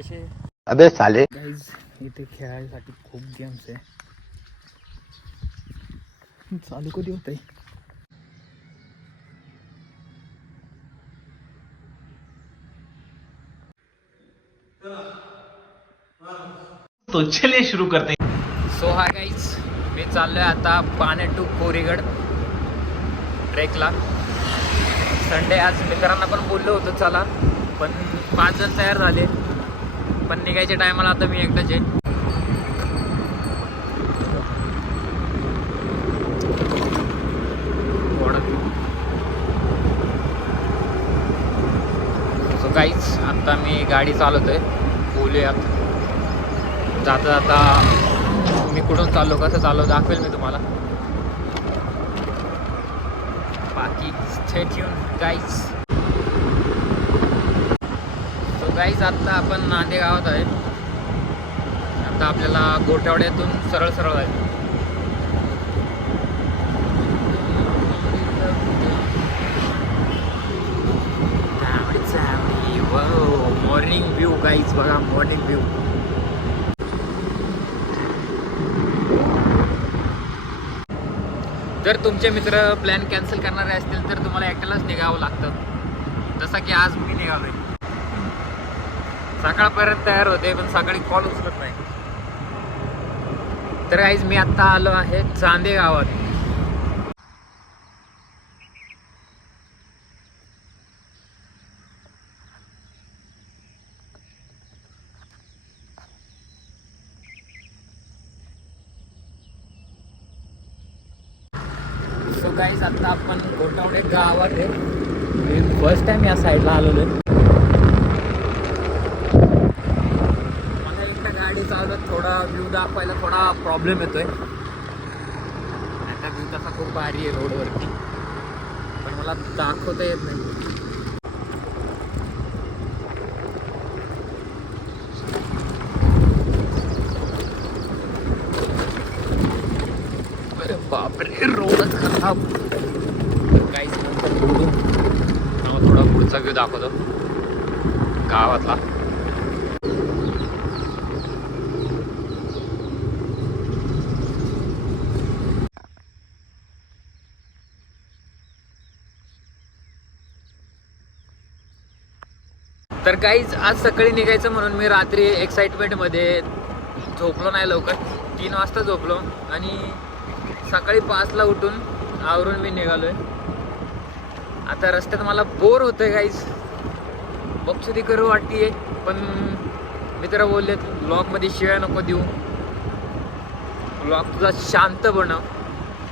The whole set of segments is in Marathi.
असे अबे साले गाईज इथे खेळायसाठी खूप गेम्स आहे. चालू कधी होत आहे? तो चलिए शुरू करते हैं. सो हाय गाईज, मी चाललोय आता पाने टू कोरीगड ट्रेकला. संडे आज मित्रांना पण बोललो होतो चला, पण 5 जण तयार झाले, पण निघायच्या टायमाला आता मी एकटाच आहे. सो गाईज आता मी गाडी चालवतोय. बोलूयात जाता जाता मी कुठून चाललो, कसं चाललो दाखवेल मी तुम्हाला. बाकी stay tune guys. So guys आता आपण नांदे गावात आहे. आता आपल्याला गोठवड्यातून सरळ सरळ आहे. मॉर्निंग व्ह्यू गाईज, बघा मॉर्निंग व्ह्यू. जर तुमचे मित्र प्लॅन कॅन्सल करणारे असतील तर तुम्हाला एकट्यालाच निघावं लागतं. जसं की आज मी निघालोय. सकाळपर्यंत तयार होते पण सकाळी कॉल उचलत नाही. तर गाईज मी आत्ता आलो आहे चांदे गावात. सो गाईज आता आपण गोठवडे गावात आहे. मी फर्स्ट टाइम या साईडला आलेलो आहे. मला एकदा गाडी चालवत थोडा व्ह्यू दाखवायला थोडा प्रॉब्लेम येतोय. आता व्ह्यू तसा खूप भारी आहे रोडवरती, पण मला दाखवता येत नाही. अरे बापरे, रोडच खराब. काहीच नंतर बोलून थोडा पुढचा व्ह्यू दाखवतो गावातला. तर गाईज आज सकाळी निघायचं म्हणून मी रात्री एक्साइटमेंटमध्ये झोपलो नाही लवकर. 3 वाजता झोपलो आणि सकाळी 5ला उठून आवरून मी निघालोय. आता रस्त्यात मला बोर होतंय गाईज. बक्षुदी करू वाटतीये, पण मित्र बोललेत ब्लॉगमध्ये शिवाय नको देऊ, ब्लॉग तुझा शांत बनव.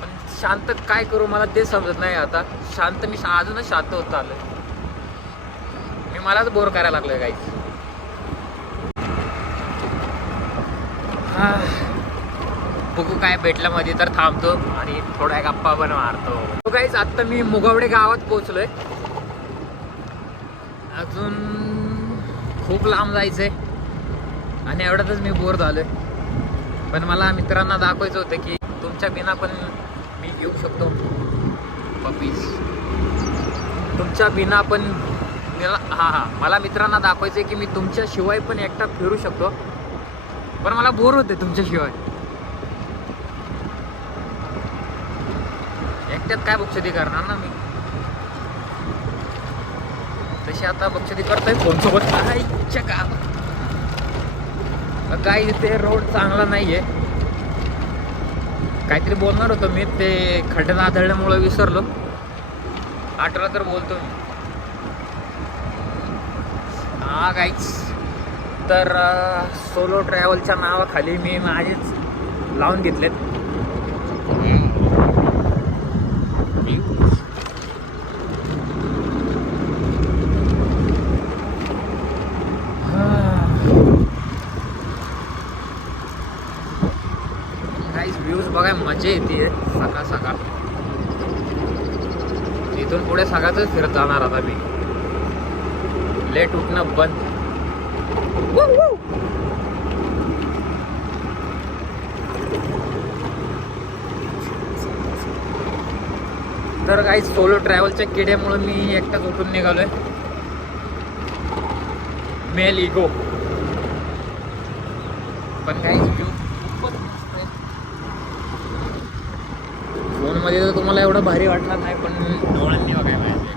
पण शांत काय करू मला ते समजत नाही. आता शांत मी अजूनच शांत होत आलोय. मी मलाच बोर करायला लागलोय गाईज. बघू काय भेटलं मध्ये तर थांबतो आणि थोड्या गप्पा पण मारतो. तो गाईज आत्ता मी मुगावडे गावात पोहोचलोय. अजून खूप लांब जायचंय आणि एवढ्यातच मी बोर झालोय. पण मला मित्रांना दाखवायचं होतं की तुमच्या बिना पण मी घेऊ शकतो पपीज. तुमच्या बिना पण मला मित्रांना दाखवायचंय की मी तुमच्याशिवाय पण एकटा फिरू शकतो. पण मला बोर होते तुमच्याशिवाय. एकट्यात काय बक्षदी करणार ना मी. तशी आता बक्षदी करतोय फोन सोबत. काय इथे रोड चांगला नाहीये. काहीतरी बोलणार होतो मी, ते खड्ड्यात आदळल्यामुळे विसरलो. आठवलं तर बोलतो मी. हा गाईच, तर सोलो ट्रॅव्हलच्या नावाखाली मी माझेच लावून घेतलेत. गाईज व्ह्यूज बघाय मजा येते सकाळ सकाळ. इथून पुढे सकाळच फिरत जाणार आता मी. लेट उठणं बंद. तर काही सोलो ट्रॅव्हलच्या किड्यामुळे मी एकटाच उठून निघालोय. मेल इगो पण काही व्ह्यू खूपच मस्त आहे. फोनमध्ये तर तुम्हाला एवढं भारी वाटणार नाही, पण डोळ्यांनी बघायला पाहिजे.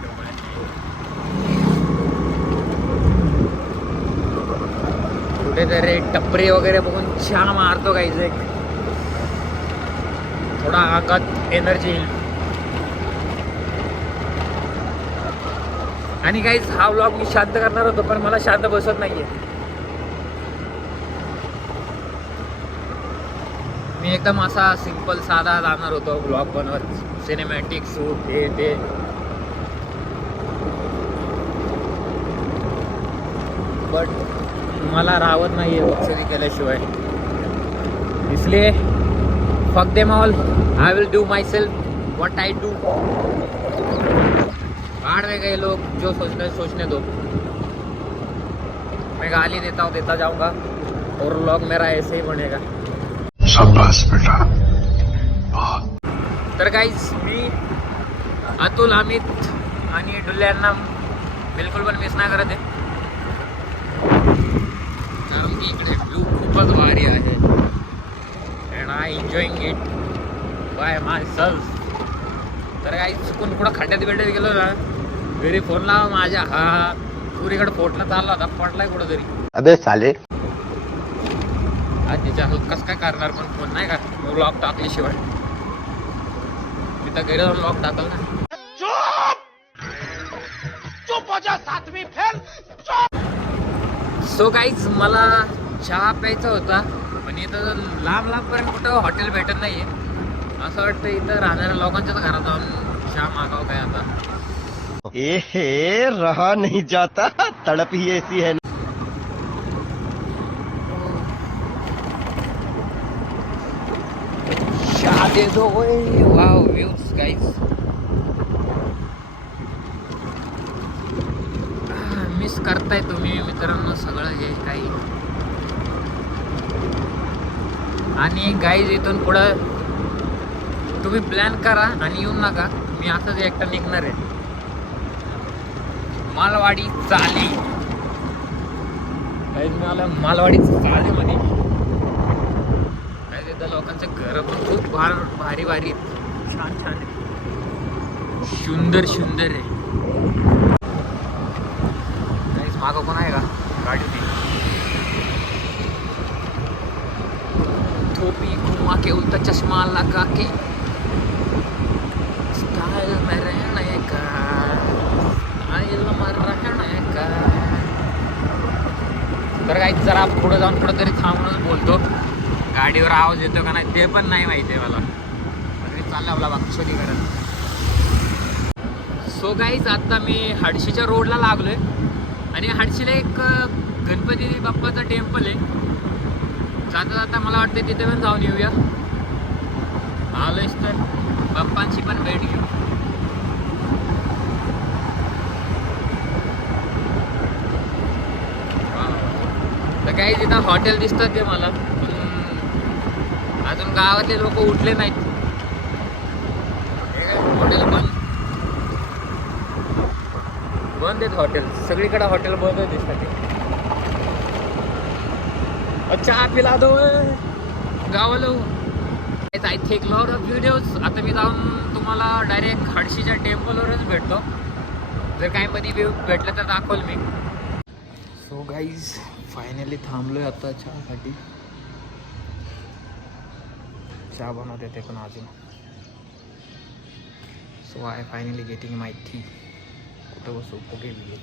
कुठेतरी टपरी वगैरे बघून चहा मारतो काहीच एक थोडा आकात एनर्जी येईल. आणि काहीच हा व्लॉग मी शांत करणार होतो, पण मला शांत बसत नाहीये. मी एकदम असा सिंपल साधा जाणार होतो व्लॉग बनवत, सिनेमॅटिक शूट हे ते. बट मला राहत नाहीये लक्झरी केल्याशिवाय. इसलिए fuck them all. I will do myself what I do. बाहर में गए लोग जो सोचने दो. मैं गाली देता जाऊंगा और व्लॉग मेरा ऐसे ही बनेगा. शाबाश बेटा. तर गाईज मी अतुल, अमित आणि डुल्ल्यांना बिलकुल पण मिस नाही करत आहे, कारण की इकडे व्ह्यू खूपच भारी आहे. And I enjoying it by my self. तर काही चुकून कुठं खड्ड्यात बिड्ड्यात गेलो ना, घरी फोन लावा माझ्या, हा पुरीकडे फोटला चालला होता, पडलाय कुठं तरी. अबे साले. तिच्या कसं काय करणार पण फोन नाही का, व्लॉग टाकल्याशिवाय. मी तर घरी जाऊन व्लॉग टाकल ना. सो गाईज मला चहा प्यायचा होता, पण इथं लांब लांबपर्यंत कुठं हॉटेल भेटत नाहीये. असं वाटतं इथं राहणाऱ्या लोकांच्याच घरात जाऊन चहा मागावं काय आता. ए रहा नहीं जाता, तड़प ही ऐसी है. चहा दे दो. Wow views guys. मिस करताय तुम्ही मित्रांनो सगळं हे काही. आणि गाईज इथून पुढं तुम्ही प्लॅन करा आणि येऊन नका, मी असंच एकटा निघणार आहे. मालवाडी चाली गाईज, मी आला मालवाडी चाली म्हणे. काय तिथं लोकांचे घर पण खूप भारी भारी आहेत, छान छान आहे, सुंदर सुंदर आहे. गाईज मागं कोण आहे का गाडी? टोपी घुमा के उल्टा चश्मा लगा के स्टाइल में रहने का, स्टाइल में रहने का. तर काही जरा पुढे जाऊन कुठं तरी थांबूनच बोलतो. गाडीवर आवाज येतो का नाही ते पण नाही माहिती आहे मला. तरी चाललं आपला बाक्षरी करत. सो गाईज आता मी हडशीच्या रोडला लागलोय आणि हडशीला एक गणपती बाप्पाचं टेम्पल आहे. जाता जाता मला वाटतं तिथे पण जाऊन येऊया. आलोयच तर बाप्पांची पण भेट घेऊ. तर काही तिथं हॉटेल दिसतात ते मला, अजून गावातले लोक उठले नाहीत. हॉटेल बंद आहेत, हॉटेल सगळीकडे हॉटेल बंद दिसतात. चहा पिला दो गावालो. I take lot of videos. आता मी जाऊन तुम्हाला डायरेक्ट हडशीच्या टेम्पलवरच भेटतो. जर काही मध्ये व्ह्यू भेटलं तर दाखवल मी. सो गाईज फायनली थांबलोय आता चहासाठी. चहा बनवत येते पण अजून. So I finally getting my T. कुठं बसू गेली.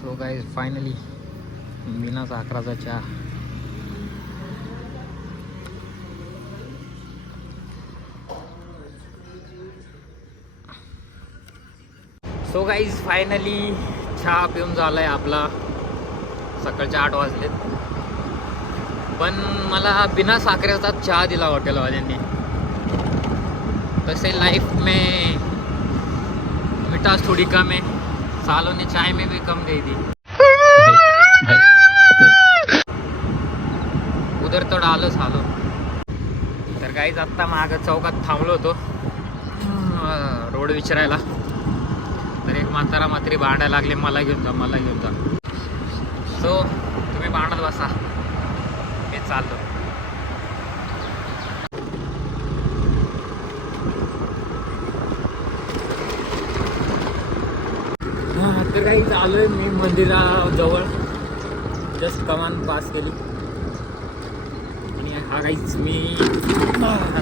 सो गाईज फायनली बिना साखराचा चहा. सो गाईज फायनली चहा पिऊन झालाय आपला. सकाळचे 8 वाजलेत, पण मला बिना साखरेचा चहा दिला हॉटेलवाल्यांनी. तसे लाइफ में मिठास थोड़ी कम है, सालों ने चाय में भी कम दे दी. उधर तो डालो सालो. तर काहीच आत्ता मागं चौकात थांबलो होतो रोड विचारायला. तर एक म्हातारा म्हातारी भांडायला लागले, मला घेऊन जा, मला घेऊन जा. सो तुम्ही भांडत बसा, मी चाललो. तर काही चालू आहे मी मंदिराजवळ, जस्ट कमान पास केली. आणि हा काहीच मी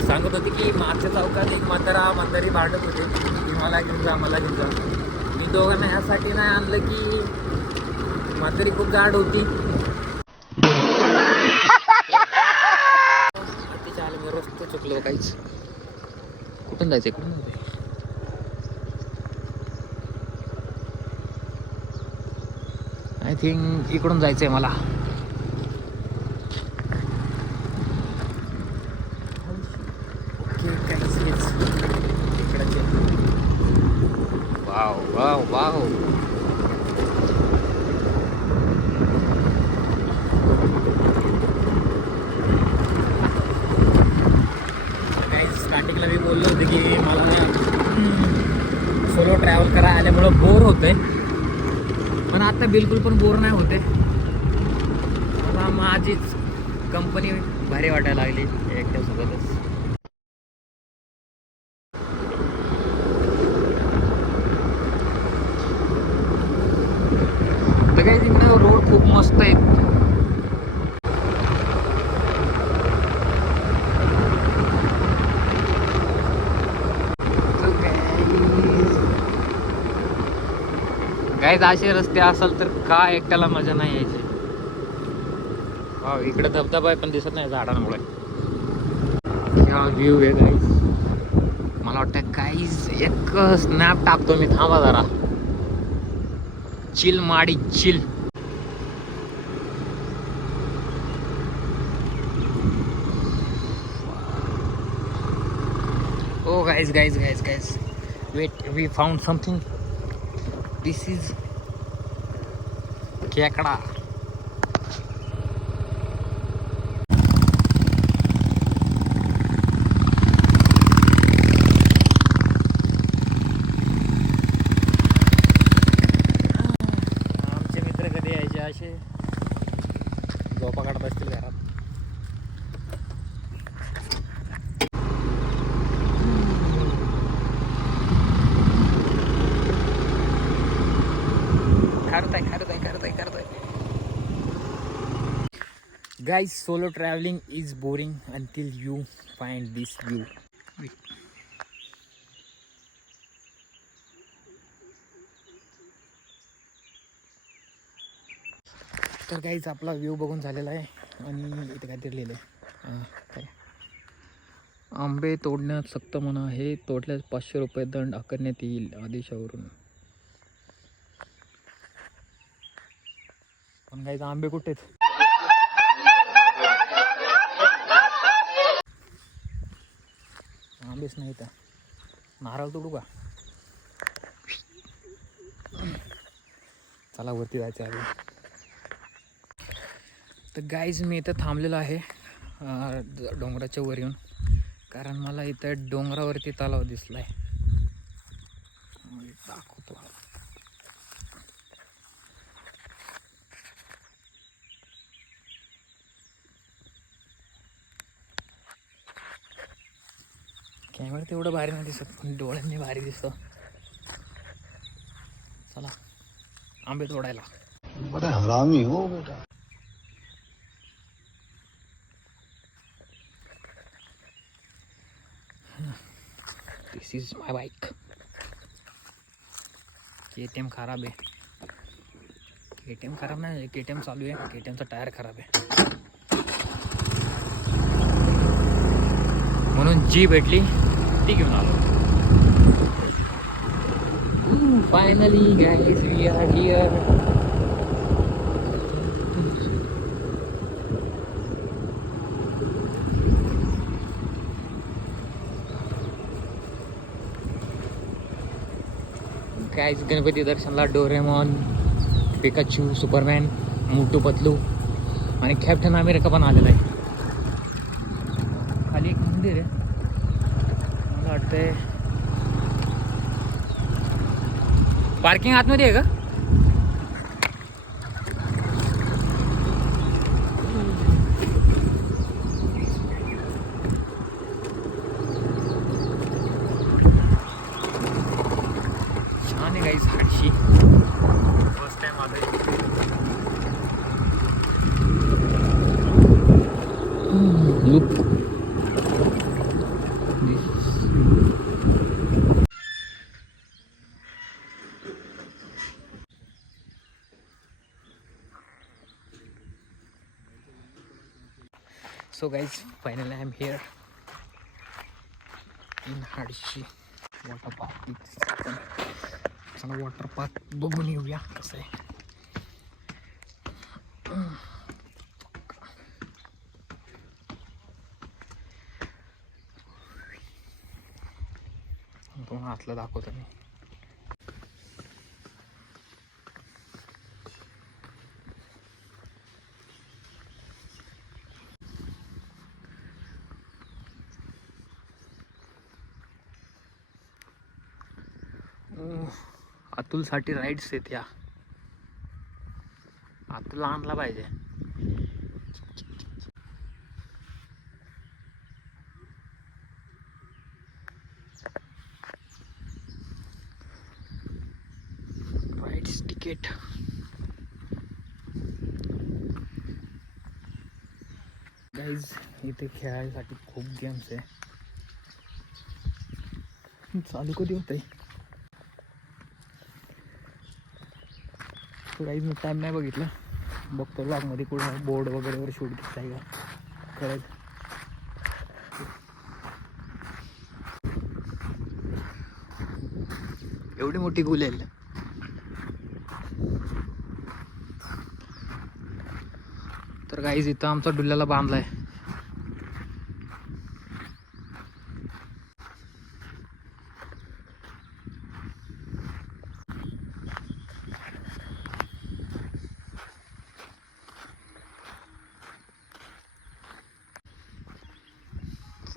सांगत होते की मागच्या चौकात एक म्हातारी भांडत होते की मला घेऊन जा, मला घेऊन जा. मी दोघांना ह्यासाठी नाही आणलं की म्हातारी खूप गाड होती. आलं मी रस्ते चुकलो काहीच. कुठून जायचं, कुठून जायचं? आय थिंक इकडून जायचंय मला. ओके काहीच इकडे. Wow wow wow. स्टार्टिंगला मी बोललो होतो की मला ना सोलो ट्रॅव्हल करा आल्यामुळं बोर होतंय, पण आता बिलकुल पण बोर नाही होते. मला माझीच कंपनी भारी वाटायला लागली एकट्यासोबतच. तर काही तिकडे रोड खूप मस्त आहेत. गाईज असे रस्ते असेल तर काय एकट्याला मजा नाही यायची. वाव, इकडे धबधबा आहे पण दिसत नाही झाडांमुळे. क्या व्ह्यू आहे गाईज. मला वाटतं गाईज एक स्नॅप टाकतो मी, थांबा जरा. चिल माडी chill. Oh guys guys guys guys wait, we found something. This is खेकडा. आमचे मित्र कधी यायचे असे झोपा काढत असतील घरात. Guys, solo traveling is boring until you find this view. तर गाईज आपला व्ह्यू बघून झालेला आहे आणि इथे काहीतरी लिहिलं आहे, आंबे तोडण्यात सक्त मना आहे, तोडल्यास 500 रुपये दंड आकारण्यात येईल आदेशावरून. पण गाईज आंबे कुठे आहेत? आंबेच नाही तर नारळ तोडू का? चला वरती जायचं आधी. तर गाईज मी इथं थांबलेलो आहे डोंगराच्या वर येऊन, कारण मला इथं डोंगरावरती तलाव दिसलाय. दाखवतो. कॅमेरा तेवढं भारी नाही दिसत पण डोळ्यांनी भारी दिसतं. चला आंबे तोडायला. बड़ा हरामी हो बेटा. दिस इज माय बाईक. KTM खराब आहे. KTM खराब नाही, KTM चालू आहे. KTMचा टायर खराब आहे म्हणून जी भेटली ती घेऊन आलो. Finally guys we are here. Guys Ganpati दर्शनला Doraemon, Pikachu, Superman, Motu Patlu आणि कॅप्टन अमेरिका पण आलेला आहे. खाली एक मंदिर आहे, मला वाटतंय पार्किंग आतमध्ये आहे का? छान आहे गाईस हाडशी. फर्स्ट टाइम आलोय. Look So guys, finally I am here in Hadshi water park. चला वॉटर पार्क बघून येऊया कसं आहे. तुम्हाला आतलं दाखवतो मी. अतुलसाठी राईड्स आहेत या. अतुलला आणला पाहिजे. Rides ticket. गाईज इथे खेळायसाठी खूप गेम्स आहे. चालू कधी होतंय? गाईज मी टाईम नाही बघितलं. बघतो ब्लॉगमध्ये कुठं बोर्ड वगैरे वर शूट घेताय का कळेल. एवढी मोठी गुलेल. तर गाईज इथं आमचा डुल्याला बांधलाय.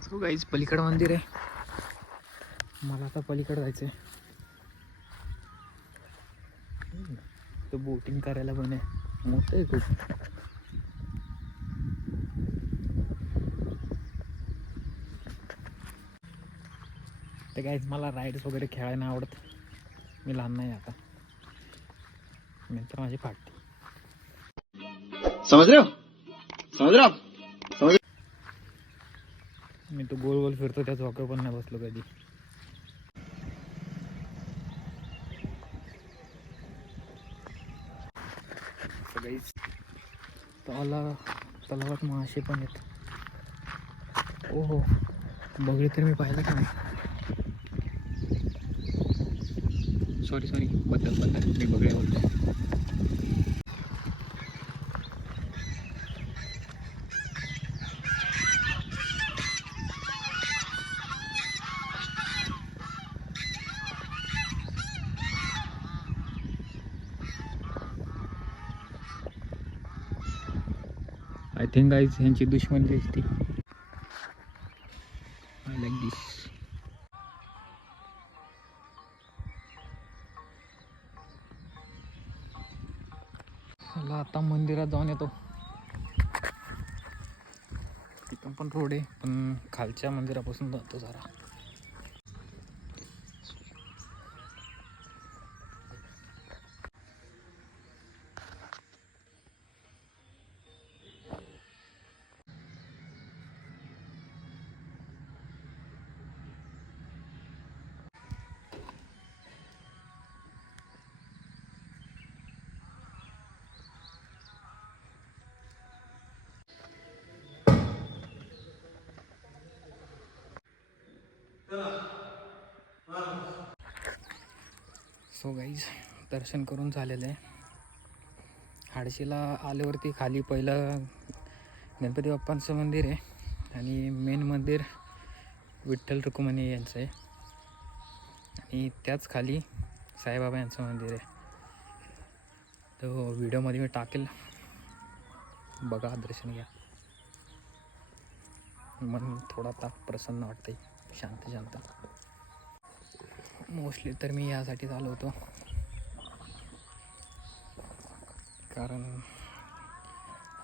सो गाईज पलीकडं मंदिर आहे. मला आता पलीकडं जायचंय. तो बोटिंग करायला पण आहे. मोठं आहे खूप. ते गाईज मला राईड्स वगैरे खेळायला नाही आवडत. मी लहान नाही आता. नंतर माझी पार्टी. समझ रहे हो? समझ रहे हो आप? मी तो गोल गोल फिरतो त्या झोक्यावर पण नाही बसलो कधी. गाईज तलावात मासे पण आहेत. ओहो बघले तर मी पाहिलं का नाही. सॉरी बद्दल मी बघले बोलतो. आय थिंक गाईज ह्यांची दुश्मनी असते. आय लाईक दिस. मला आता मंदिरात जाऊन येतो. तिथून पण रोड आहे पण खालच्या मंदिरापासून जातो जरा. सो गाईज दर्शन करून झालेलं आहे. हाडशीला आल्यावरती खाली पहिलं गणपती बाप्पांचं मंदिर आहे आणि मेन मंदिर विठ्ठल रुक्मिणी यांचं आहे आणि त्याच खाली साईबाबा यांचं मंदिर आहे. तो व्हिडिओमध्ये मी टाकेल, बघा दर्शन घ्या. मन थोडा ताप प्रसन्न वाटतंय. शांत मोस्टली तर मी यासाठीच आलो होतो कारण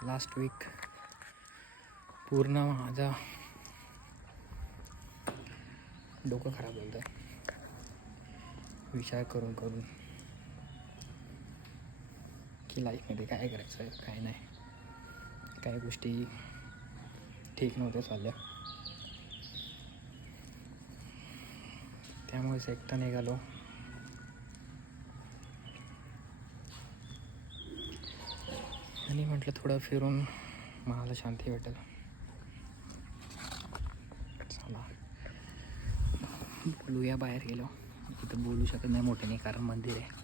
लास्ट वीक पूर्ण माझा डोकं खराब झालं आहे विचार करून करून की लाईफमध्ये काय करायचं आहे काय नाही. काही गोष्टी ठीक नव्हत्या चालल्या, त्यामुळेच एकटा निघालो. आणि म्हटलं थोडं फिरून मनाला शांती भेटेल. चला बोलूया. बाहेर गेलो तिथं बोलू शकत नाही मोठ्याने कारण मंदिर आहे.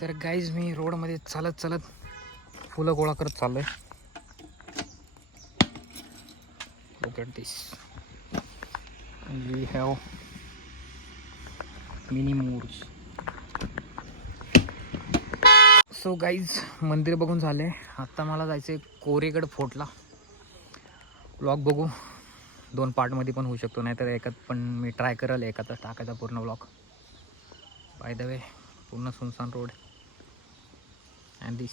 तर गाईज मी रोडमध्ये चालत चालत फुलं गोळा करत चाललोय. Look at this. We have mini moors. So guys मंदिर बघून झाले. आत्ता मला जायचं आहे कोरेगड फोर्टला. व्लॉग बघू 2 पार्टमध्ये पण होऊ शकतो, नाहीतर एकात पण मी ट्राय करेल एकातच टाकायचा पूर्ण व्लॉग. बाय द वे पूर्ण सुनसान रोड अँड दिस